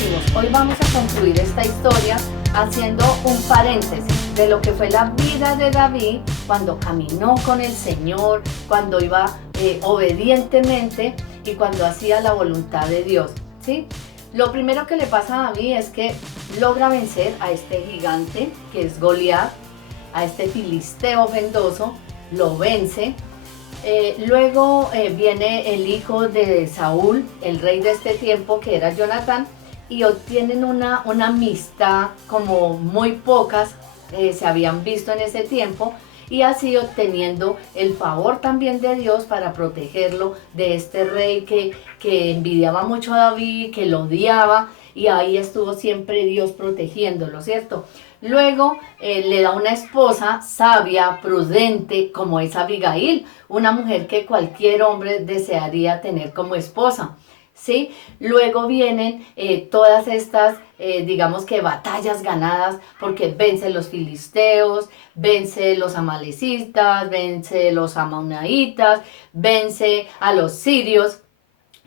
decimos, hoy vamos a concluir esta historia haciendo un paréntesis de lo que fue la vida de David cuando caminó con el Señor, cuando iba obedientemente y cuando hacía la voluntad de Dios, ¿sí? Lo primero que le pasa a David es que logra vencer a este gigante que es Goliat, a este filisteo vendoso, lo vence. Luego viene el hijo de Saúl, el rey de este tiempo, que era Jonatán, y obtienen una amistad como muy pocas se habían visto en ese tiempo, y así obteniendo el favor también de Dios para protegerlo de este rey que envidiaba mucho a David, que lo odiaba, y ahí estuvo siempre Dios protegiéndolo, ¿cierto? Luego le da una esposa sabia, prudente, como es Abigail, una mujer que cualquier hombre desearía tener como esposa, ¿sí? Luego vienen todas estas, digamos que batallas ganadas, porque vence los filisteos, vence los amalecitas, vence los amonaitas, vence a los sirios,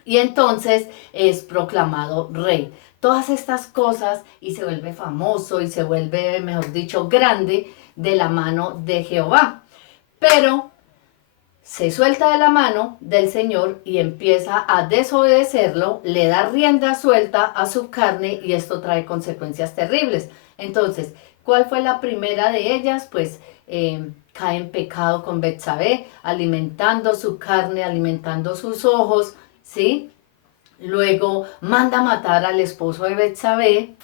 y entonces es proclamado rey. Todas estas cosas, y se vuelve famoso y se vuelve, mejor dicho, grande de la mano de Jehová. Pero se suelta de la mano del Señor y empieza a desobedecerlo, le da rienda suelta a su carne y esto trae consecuencias terribles. Entonces, ¿cuál fue la primera de ellas? Pues cae en pecado con Betsabé, alimentando su carne, alimentando sus ojos, ¿sí? Luego manda matar al esposo de Betsabé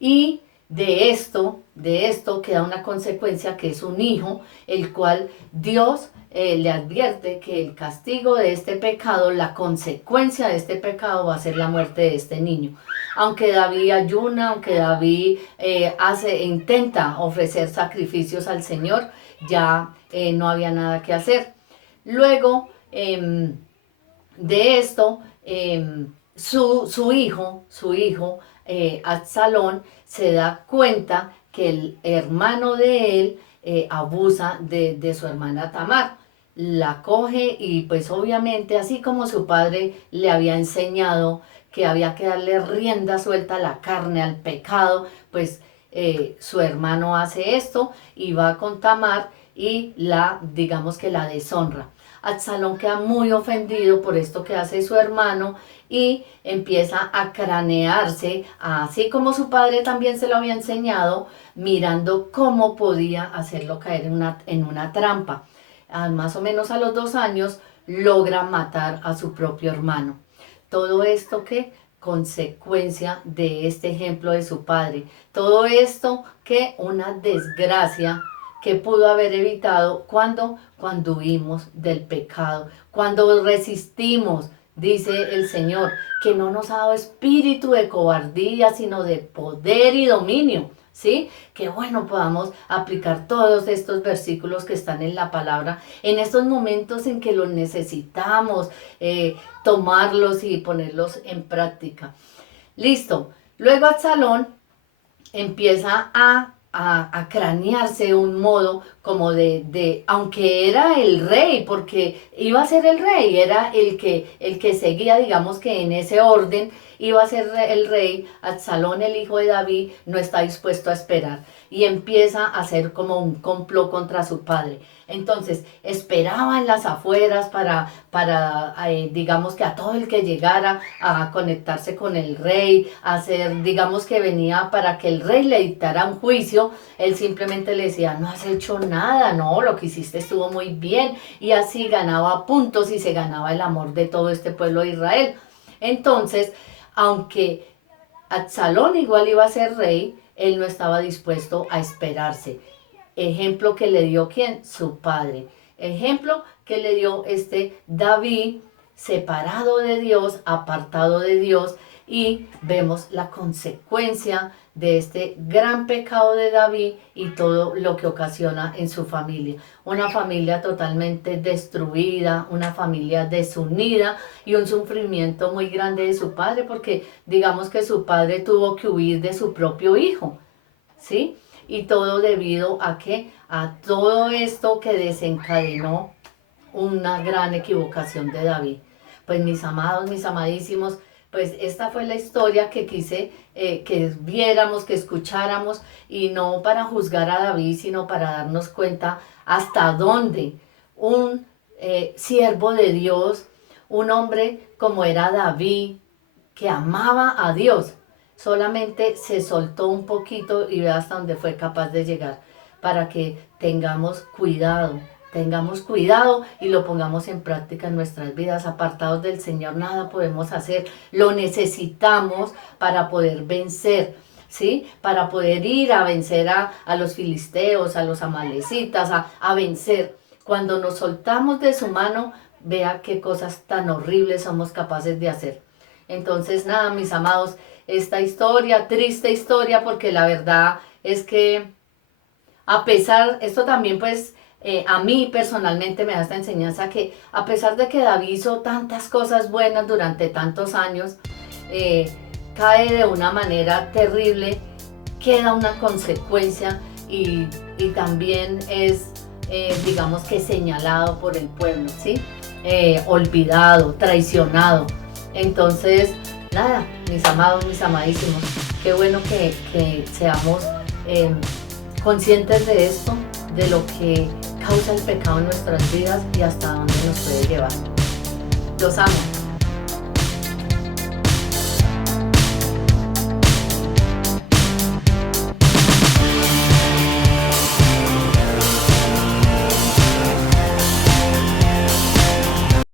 y de esto queda una consecuencia que es un hijo, el cual Dios le advierte que el castigo de este pecado, la consecuencia de este pecado va a ser la muerte de este niño. Aunque David ayuna, aunque David intenta ofrecer sacrificios al Señor, ya no había nada que hacer. Luego de esto, su hijo, Absalón, se da cuenta que el hermano de él abusa de su hermana Tamar. La coge y pues obviamente, así como su padre le había enseñado que había que darle rienda suelta a la carne, al pecado, pues su hermano hace esto y va con Tamar y digamos que la deshonra. Absalón queda muy ofendido por esto que hace su hermano y empieza a cranearse, así como su padre también se lo había enseñado, mirando cómo podía hacerlo caer en una trampa. Más o menos a los 2 años logra matar a su propio hermano. Todo esto que consecuencia de este ejemplo de su padre. Todo esto que una desgracia que pudo haber evitado cuando huimos del pecado, cuando resistimos, dice el Señor, que no nos ha dado espíritu de cobardía, sino de poder y dominio, ¿sí? Que bueno, podamos aplicar todos estos versículos que están en la palabra en estos momentos en que los necesitamos, tomarlos y ponerlos en práctica. Listo. Luego Absalón empieza a cranearse un modo como aunque era el rey, porque iba a ser el rey, era el que seguía, digamos que en ese orden, iba a ser el rey. Absalón, el hijo de David, no está dispuesto a esperar y empieza a hacer como un complot contra su padre. Entonces esperaba en las afueras para digamos que a todo el que llegara a conectarse con el rey, hacer, digamos que venía para que el rey le dictara un juicio. Él simplemente le decía, no has hecho nada, no, lo que hiciste estuvo muy bien, y así ganaba puntos y se ganaba el amor de todo este pueblo de Israel. Entonces, aunque Absalón igual iba a ser rey, él no estaba dispuesto a esperarse. Ejemplo que le dio ¿quién? Su padre. Ejemplo que le dio este David, separado de Dios, apartado de Dios, y vemos la consecuencia de este gran pecado de David y todo lo que ocasiona en su familia. Una familia totalmente destruida, una familia desunida y un sufrimiento muy grande de su padre, porque digamos que su padre tuvo que huir de su propio hijo, ¿sí? Y todo debido a que a todo esto que desencadenó una gran equivocación de David. Pues mis amados, mis amadísimos, pues esta fue la historia que quise que viéramos, que escucháramos, y no para juzgar a David, sino para darnos cuenta hasta dónde un siervo de Dios, un hombre como era David, que amaba a Dios, solamente se soltó un poquito y ve hasta dónde fue capaz de llegar, para que tengamos cuidado y lo pongamos en práctica en nuestras vidas. Apartados del Señor nada podemos hacer, lo necesitamos para poder vencer, ¿sí? Para poder ir a vencer a los filisteos, a los amalecitas, a vencer. Cuando nos soltamos de su mano, vea qué cosas tan horribles somos capaces de hacer. Entonces, nada, mis amados, esta historia, triste historia, porque la verdad es que a pesar, esto también pues a mí personalmente me da esta enseñanza, que a pesar de que David hizo tantas cosas buenas durante tantos años, eh, cae de una manera terrible, queda una consecuencia, y también es, digamos que señalado por el pueblo, ¿sí? Olvidado, traicionado. Entonces, nada, mis amados, mis amadísimos, qué bueno que seamos conscientes de esto, de lo que causa el pecado en nuestras vidas y hasta dónde nos puede llevar. Los amo.